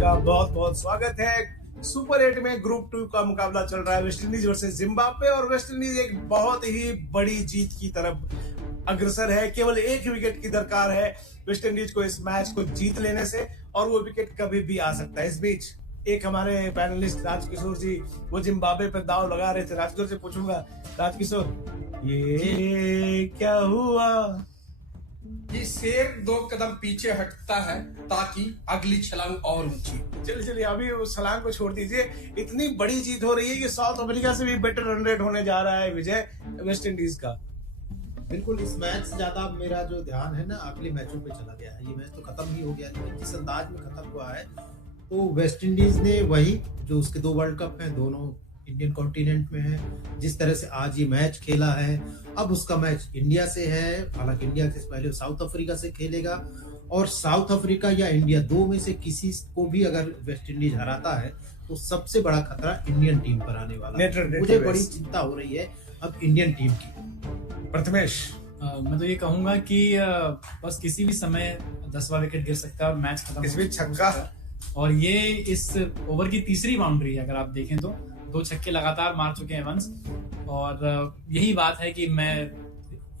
का बहुत बहुत स्वागत है। सुपर 8 में ग्रुप 2 का मुकाबला चल रहा है। वेस्ट इंडीज वर्सेस जिम्बाब्वे और वेस्ट इंडीज एक बहुत ही बड़ी जीत की तरफ अग्रसर है। केवल एक विकेट की दरकार है वेस्ट इंडीज को इस मैच को जीत लेने से और वो विकेट कभी भी आ सकता है। इस बीच एक हमारे पैनलिस्ट राजकिशोर जी वो जिम्बाब्वे पर दाव लगा रहे थे। राजकिशोर से पूछूंगा, राजकिशोर ये क्या हुआ? ये शेर 2 कदम पीछे हटता है ताकि अगली छलांग और ऊंची। चलिए अभी उस छलांग को छोड़ दीजिए। इतनी बड़ी जीत हो रही है कि साउथ अफ्रीका से भी बेटर रन रेट होने जा रहा है विजय वेस्ट इंडीज का। बिल्कुल, इस मैच से ज्यादा मेरा जो ध्यान है ना अगले मैचों पे चला गया है। ये मैच तो खत्म ही हो गया, लेकिन जिस अंदाज में खत्म हुआ है तो वेस्ट इंडीज ने वही जो उसके 2 वर्ल्ड कप हैं दोनों इंडियन कॉन्टिनेंट में है, जिस तरह से आज ये मैच खेला है। अब उसका मैच इंडिया से है, हालांकि इंडिया से पहले साउथ अफ्रीका से खेलेगा और साउथ अफ्रीका या इंडिया 2 में से किसी को भी अगर वेस्ट इंडीज हराता है तो सबसे बड़ा खतरा इंडियन टीम पर आने वाला है। मुझे बड़ी चिंता हो रही है अब इंडियन टीम की। प्रथमेश, मैं तो ये कहूंगा कि बस किसी भी समय 10वां विकेट गिर सकता है और मैच खत्म। इस बीच छक्का, और ये इस ओवर की तीसरी बाउंड्री है। अगर आप देखें तो 2 छक्के लगातार मार चुके हैं एवंस। और यही बात है कि मैं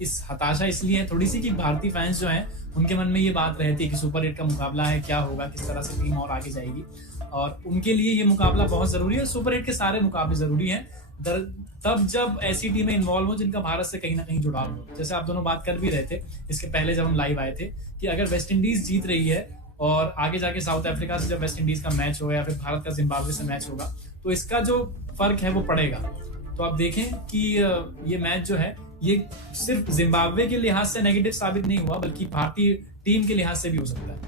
इस हताशा इसलिए है थोड़ी सी कि भारतीय फैंस जो हैं उनके मन में ये बात रहती है कि सुपर 8 का मुकाबला है, क्या होगा, किस तरह से टीम और आगे जाएगी, और उनके लिए ये मुकाबला बहुत जरूरी है। सुपर 8 के सारे मुकाबले जरूरी हैं तब जब ऐसी टीमें इन्वॉल्व हो जिनका भारत से कहीं ना कहीं जुड़ाव हो। जैसे आप दोनों बात कर भी रहे थे इसके पहले जब हम लाइव आए थे कि अगर वेस्ट इंडीज जीत रही है और आगे जाके साउथ अफ्रीका से जब वेस्ट इंडीज का मैच होगा या फिर भारत का जिम्बाब्वे से मैच होगा तो इसका जो फर्क है वो पड़ेगा। तो आप देखें कि ये मैच जो है ये सिर्फ जिम्बाब्वे के लिहाज से नेगेटिव साबित नहीं हुआ बल्कि भारतीय टीम के लिहाज से भी हो सकता है।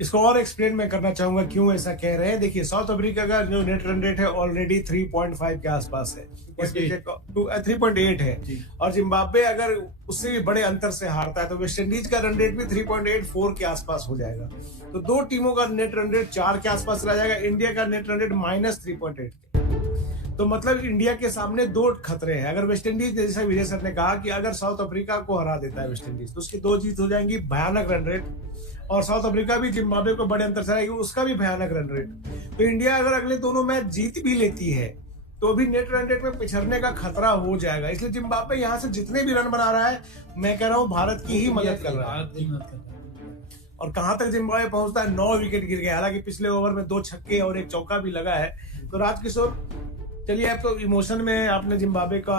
इसको और एक्सप्लेन मैं करना चाहूंगा क्यों ऐसा कह रहे हैं। देखिए, साउथ अफ्रीका का जो नेट रन रेट है ऑलरेडी 3.5 के आसपास है, 3.8 है, और जिम्बाब्वे अगर उससे भी बड़े अंतर से हारता है तो वेस्ट इंडीज का रन रेट भी 3.84 के आसपास हो जाएगा। तो 2 टीमों का नेट रन रेट 4 के आसपास रह जाएगा। इंडिया का नेट रन रेट -3.8 तो मतलब इंडिया के सामने 2 खतरे हैं। अगर वेस्ट इंडीज, जैसा विजय सर ने कहा कि अगर साउथ अफ्रीका को हरा देता है वेस्ट इंडीज तो उसकी 2 जीत हो जाएंगी, भयानक रन रेट, और साउथ अफ्रीका भी जिम्बाब्वे को बड़े अंतर से हराएगी, उसका भी भयानक रन रेट। तो इंडिया अगर अगले दोनों मैच जीत भी लेती है तो भी नेट रन रेट में पिछड़ने का खतरा हो जाएगा। इसलिए जिम्बाब्वे यहाँ से जितने भी रन बना रहा है, मैं कह रहा हूँ भारत की ही मदद कर रहा है। और कहां तक जिम्बाब्वे पहुंचता है, 9 विकेट गिर गए, हालांकि पिछले ओवर में 2 छक्के और 1 चौका भी लगा है। तो राजकिशोर, चलिए, अब तो इमोशन में आपने जिम्बाब्वे का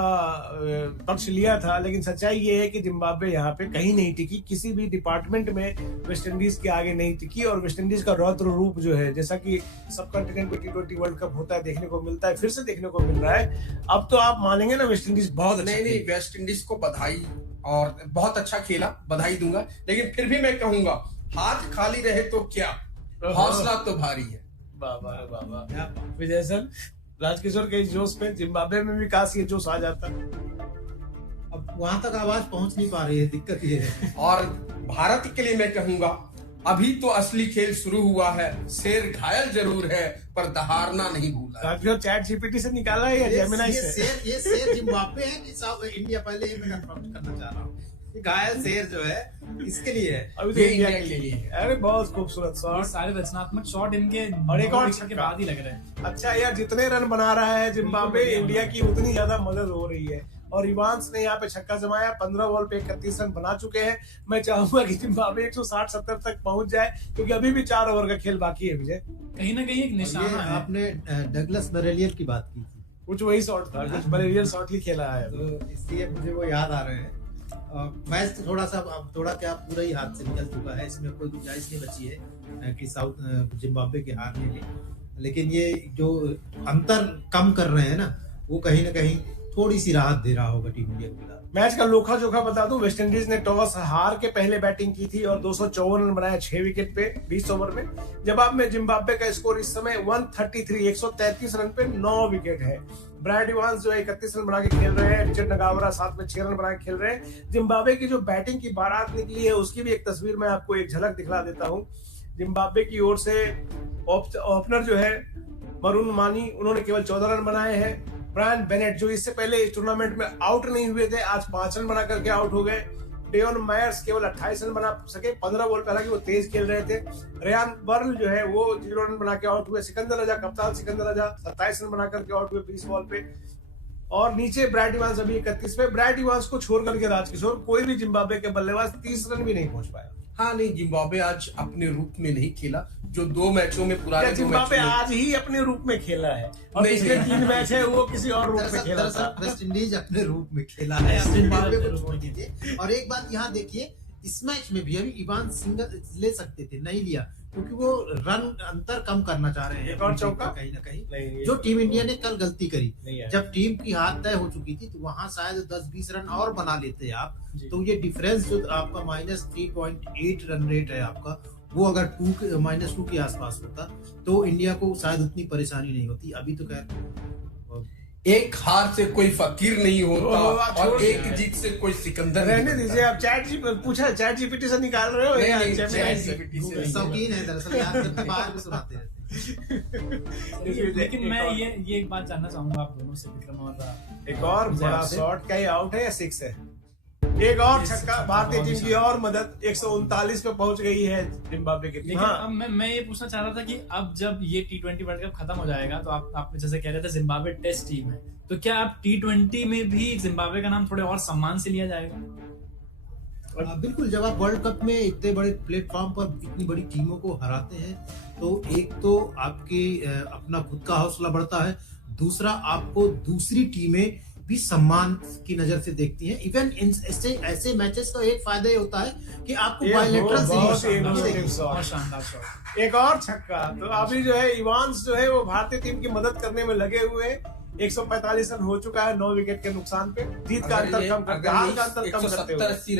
पक्ष लिया था, लेकिन सच्चाई ये है कि जिम्बाब्वे यहाँ पे कहीं नहीं टिकी, किसी भी डिपार्टमेंट में वेस्ट इंडीज के आगे नहीं टिकी। और वेस्ट इंडीज का रौद्र रूप जो है, जैसा कि सब कॉन्टिनेंट में T20 वर्ल्ड कप होता है, देखने को मिलता है, फिर से देखने को मिल रहा है। अब तो आप मानेंगे ना वेस्ट इंडीज बहुत अच्छा नहीं, वेस्ट इंडीज को बधाई, और बहुत अच्छा खेला, बधाई दूंगा। लेकिन फिर भी मैं कहूंगा हाथ खाली रहे तो क्या, हौसला तो भारी है। बाबा विजय सर, राजकिशोर के इस जोश में जिम्बाब्वे में भी काश ये जोश आ जाता। अब वहां तक आवाज पहुंच नहीं पा रही है, दिक्कत ये है। और भारत के लिए मैं कहूंगा अभी तो असली खेल शुरू हुआ है। शेर घायल जरूर है पर दहाड़ना नहीं भूला। राजकिशोर चैट जीपीटी से निकाला है या जेमिनी से? ये शेर जिम्बाब्वे है कि साउथ इंडिया? पहले ये मैं कंफर्म करना चाह रहा हूँ। घायल शेर जो है इसके लिए है, अभी तो इंडिया के लिए है। अरे बहुत खूबसूरत शॉट, सारे रचनात्मक शॉट इनके और एक और के बाद ही लग रहे हैं। अच्छा यार, जितने रन बना रहा है जिम्बाब्वे, इंडिया की उतनी ज्यादा मदद हो रही है। और इवांस ने यहाँ पे छक्का जमाया, 15 बॉल पे 31 रन बना चुके हैं। मैं चाहूंगा कि जिम्बाब्वे 160-70 तक पहुंच जाए, क्योंकि अभी भी 4 ओवर का खेल बाकी है। विजय, कहीं ना कहीं एक निशाना है। आपने डगलस बरेलियर की बात की थी, कुछ वही शॉट था, कुछ बरेलियर शॉट ही खेला है, तो इसलिए मुझे वो याद आ रहे हैं। मैच तो थोड़ा क्या पूरा ही हाथ से निकल चुका है, इसमें कोई गुंजाइश नहीं बची है कि साउथ जिम्बाब्वे के हारने की। लेकिन ये जो अंतर कम कर रहे हैं ना, वो कहीं ना कहीं थोड़ी सी राहत दे रहा होगा टीम इंडिया को। मैच का लोखा जोखा बता दूं, वेस्ट इंडीज ने टॉस हार के पहले बैटिंग की थी और 254 रन बनाया 6 विकेट पे 20 ओवर में। जवाब में जिम्बाब्वे का स्कोर इस समय 133 रन पे 9 विकेट है। ब्रायड इवांस जो 31 रन बना के खेल रहे हैं, रिचर्ड नगावरा साथ में 6 रन बना के खेल रहे हैं। जिम्बाब्वे की जो बैटिंग की बारात निकली है उसकी भी एक तस्वीर मैं आपको एक झलक दिखला देता हूँ। जिम्बाब्वे की ओर से ओपनर जो है मरून मानी, उन्होंने केवल 14 रन बनाए हैं। ब्रायन बेनेट जो इससे पहले इस टूर्नामेंट में आउट नहीं हुए थे, आज 5 रन बना करके आउट हो गए। डेवन मायर्स केवल 28 रन बना सके 15 बॉल पे, हालांकि वो तेज खेल रहे थे। रेयान बर्ल जो है वो 0 रन बना के आउट हुए। सिकंदर रजा, कप्तान सिकंदर रजा 27 रन बना करके आउट हुए 20 बॉल पे। और नीचे ब्रैड इवांस अभी 31 पे। ब्रैड इवांस को छोड़ करके राजकिशोर कोई भी जिम्बाब्वे के बल्लेबाज 30 रन भी नहीं पहुंच पाया। हाँ नहीं, जिम्बाब्वे आज अपने रूप में नहीं खेला जो 2 मैचों में पुराने जिम्बाब्वे आज ही अपने रूप में खेला है और पिछले 3 मैच है वो किसी और रूप में खेला था। वेस्ट इंडीज अपने रूप में खेला है, जिम्बाब्वे को छोड़ दीजिए। और एक बात यहाँ देखिए, इस मैच में भी अभी इवान सिंगल ले सकते थे, नहीं लिया क्योंकि वो रन अंतर कम करना चाह रहे हैं। एक और चौका कहीं ना कहीं जो टीम इंडिया ने कल गलती करी, जब टीम की हाथ तय हो चुकी थी तो वहां शायद 10-20 रन और बना लेते आप, तो ये डिफरेंस जो आपका -3.8 रन रेट है आपका, वो अगर -2 के आसपास होता तो इंडिया को शायद उतनी परेशानी नहीं होती। अभी तो खैर एक हार से कोई फकीर नहीं होता और एक जीत से कोई सिकंदर रहने दीजिए। आप चैट जीपीटी से निकाल रहे हो? नहीं, शौकीन है दरअसल, याद करके बाहर भी सुनाते रहते हैं। लेकिन मैं ये एक बात जानना चाहूंगा आप दोनों से, विक्रम और एक और बड़ा शॉट का ही आउट है या 6 है? एक और छक्का, भारतीय टीम की और मदद 139 पे पहुंच गई है जिम्बाब्वे की टीम। लेकिन अब मैं ये पूछना चाह रहा था कि अब जब ये T20 वर्ल्ड कप खत्म हो जाएगा तो आप जैसे कह रहे थे जिम्बाब्वे टेस्ट टीम है, तो क्या आप T20 में भी जिम्बाब्वे का नाम थोड़े और सम्मान से लिया जाएगा? बिल्कुल, जब आप वर्ल्ड कप में इतने बड़े प्लेटफॉर्म पर इतनी बड़ी टीमों को हराते हैं तो एक तो आपके अपना खुद का हौसला बढ़ता है, दूसरा आपको दूसरी टीमें भी सम्मान की नजर से देखती हैं। इवन ऐसे मैचेस का एक फायदा ये होता है कि आपको बायलैटरल सीरीज एक और छक्का। तो अभी जो है इवांस जो है वो भारतीय टीम की मदद करने में लगे हुए। 145 रन हो चुका है 9 विकेट के नुकसान पे। जीत का अंतर कम करते हुए 170-80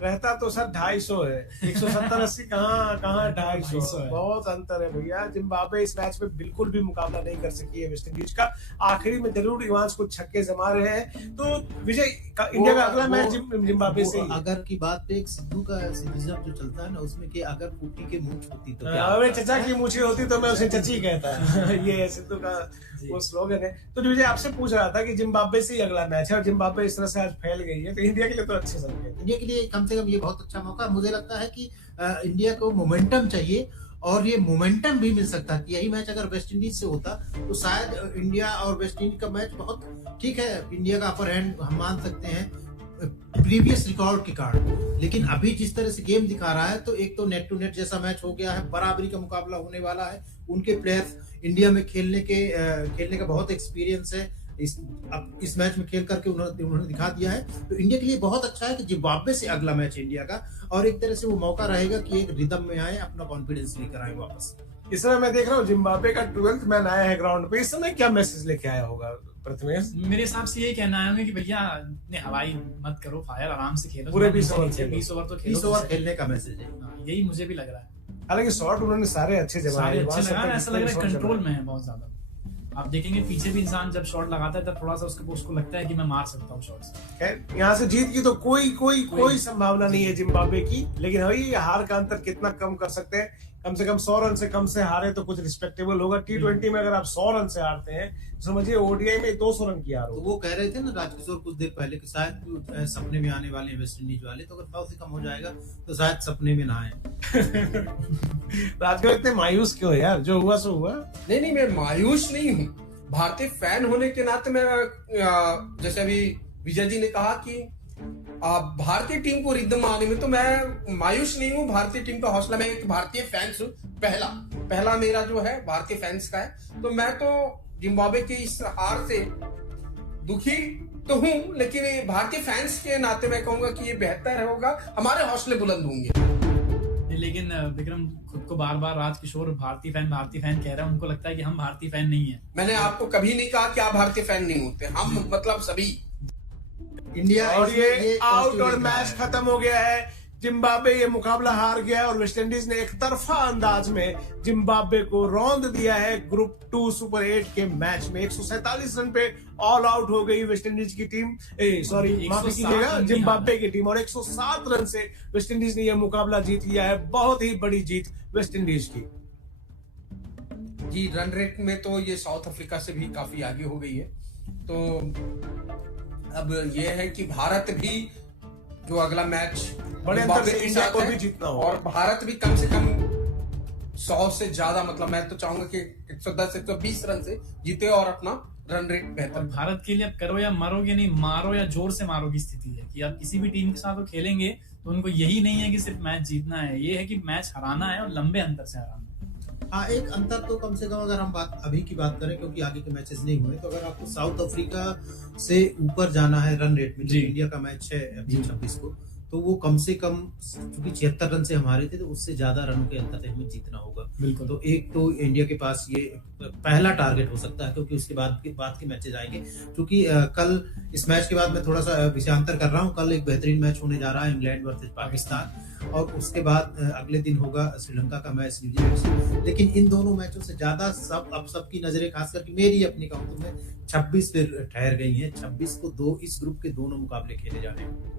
रहता तो सर 250 है। 170-80 कहाँ 250 है, बहुत अंतर है भैया। जिम्बाब्वे इस मैच में बिल्कुल भी मुकाबला नहीं कर सकी है वेस्ट इंडीज का। आखिरी में जरूर इवांस कुछ छक्के जमा रहे हैं तो विजय इंडिया का अगला मैच जिम्बाब्वे से। अगर की बात पे एक सिद्धू का सिटीजन जो चलता है ना, उसमें कि अगर कुटी के मूंछ होती तो अगर चचा की मूछी होती तो मैं उसे चची कहता है। ये सिद्धू का वो स्लोगन है। तो विजय आपसे पूछ रहा था कि जिम्बाब्वे से ही अगला मैच है और जिम्बाब्वे इस तरह से आज फैल गई है तो इंडिया के लिए तो अच्छे संकेत। इंडिया के लिए कम से कम ये बहुत अच्छा मौका। मुझे लगता है कि इंडिया को मोमेंटम चाहिए और ये मोमेंटम भी मिल सकता है कि यही मैच अगर वेस्ट इंडीज से होता तो शायद इंडिया और वेस्ट इंडीज का मैच बहुत ठीक है, इंडिया का अपर हैंड हम मान सकते हैं प्रीवियस रिकॉर्ड के कारण। लेकिन अभी जिस तरह से गेम दिखा रहा है तो एक तो नेट टू नेट जैसा मैच हो गया है, बराबरी का मुकाबला होने वाला है। उनके प्लेयर्स इंडिया में खेलने का बहुत एक्सपीरियंस है। इस मैच में खेल करके उन्होंने दिखा दिया है। तो इंडिया के लिए बहुत अच्छा है कि जिम्बाब्वे से अगला मैच इंडिया का, और एक तरह से वो मौका रहेगा कि एक रिदम में आए, अपना कॉन्फिडेंस लेकर आए वापस। इस समय मैं देख रहा हूँ जिम्बाब्वे का 12th मैन आया है ग्राउंड पे। इस समय क्या मैसेज लेके आया होगा प्रथमेश? मेरे हिसाब से यही कहना है कि भैया ने हवाई मत करो, फायर आराम से खेलो, पूरे 20 ओवर तो 20 ओवर खेलने का मैसेज है। यही मुझे भी लग रहा है। हालांकि शॉट उन्होंने सारे अच्छे जमाए, ऐसा लग रहा है कंट्रोल में है बहुत ज्यादा। आप देखेंगे पीछे भी इंसान जब शॉट लगाता है तब थोड़ा सा उसको लगता है कि मैं मार सकता हूँ शॉट्स। यहाँ से जीत की तो कोई संभावना नहीं है जिम्बाब्वे की। लेकिन वही हार का अंतर कितना कम कर सकते हैं। कम से कम 100 रन से कम से हारे तो कुछ रिस्पेक्टेबल होगा। T20 में अगर आप 100 रन से हारते हैं समझिए ODI में 200 रन की हार हो। तो वो कह रहे थे ना राजकिशोर कुछ देर पहले कि शायद सपने में आने वाले हैं वेस्ट इंडीज वाले, तो अगर 100 से कम हो जाएगा तो शायद सपने में ना आए। राजकिशोर इतने मायूस क्यों यार? जो हुआ सो हुआ। नहीं मैं मायूस नहीं हूँ। भारतीय फैन होने के नाते मैं जैसे अभी विजय जी ने कहा कि भारतीय टीम को रिदम आने में तो मैं मायूस नहीं हूँ। भारतीय टीम का हौसला, मैं एक भारतीय फैंस हूँ। पहला मेरा जो है भारतीय फैंस का है। तो मैं तो जिम्बाब्वे की इस हार से दुखी तो हूँ, लेकिन भारतीय फैंस के नाते मैं कहूंगा कि ये बेहतर होगा, हमारे हौसले बुलंद होंगे। लेकिन विक्रम खुद को बार बार राजकिशोर भारतीय फैन कह रहे हैं, उनको लगता है कि हम भारतीय फैन नहीं है। मैंने आपको कभी नहीं कहा कि आप भारतीय फैन नहीं होते। हम मतलब सभी इंडिया। और ये आउट और मैच खत्म हो गया है। जिम्बाब्वे ये मुकाबला हार गया और वेस्ट इंडीज ने एक तरफा अंदाज में जिम्बाब्वे को रौंद दिया है। ग्रुप 2 सुपर 8 के मैच में 147 रन पे ऑल आउट हो गई वेस्ट इंडीज की टीम, माफी कीजिएगा जिम्बाब्वे की टीम। और 107 रन से वेस्ट इंडीज ने यह मुकाबला जीत लिया है। बहुत ही बड़ी जीत वेस्ट इंडीज की। जी, रन रेट में तो ये साउथ अफ्रीका से भी काफी आगे हो गई है। तो अब ये है कि भारत भी जो अगला मैच बड़े अंतर से इंडिया को भी जीतना होगा और भारत भी कम से कम 100 से ज्यादा, मतलब मैं तो चाहूंगा कि 110 120 रन से जीते और अपना रन रेट और बेहतर। भारत के लिए अब करो या मरोगे नहीं, मारो या जोर से मारो की स्थिति है कि आप किसी भी टीम के साथ वो खेलेंगे तो उनको यही नहीं है कि सिर्फ मैच जीतना है, ये है कि मैच हराना है और लंबे अंतर से हराना है। हाँ, एक अंतर तो कम से कम अगर हम अभी की बात करें, क्योंकि आगे के मैचेस नहीं हुए, तो अगर आपको साउथ अफ्रीका से ऊपर जाना है रन रेट में, जो जी। इंडिया का मैच है अभी जी। 26 को, तो वो कम से कम, क्योंकि 76 रन से हमारे थे, तो उससे ज्यादा रनों के अंतर से हमें जीतना होगा। बिल्कुल। तो एक तो इंडिया के पास ये पहला टारगेट हो सकता है, क्योंकि उसके बाद के मैचेज आएंगे। क्योंकि कल इस मैच के बाद मैं थोड़ा सा विषयांतर कर रहा हूँ, कल एक बेहतरीन मैच होने जा रहा है इंग्लैंड वर्सेस पाकिस्तान, और उसके बाद अगले दिन होगा श्रीलंका का मैच न्यूजीलैंड से। लेकिन इन दोनों मैचों से ज्यादा सबकी नजरें, खास करके मेरी अपनी कहूँ तो मैं 26 फिर ठहर गई है। 26 को इस ग्रुप के दोनों मुकाबले खेले जा रहे हैं।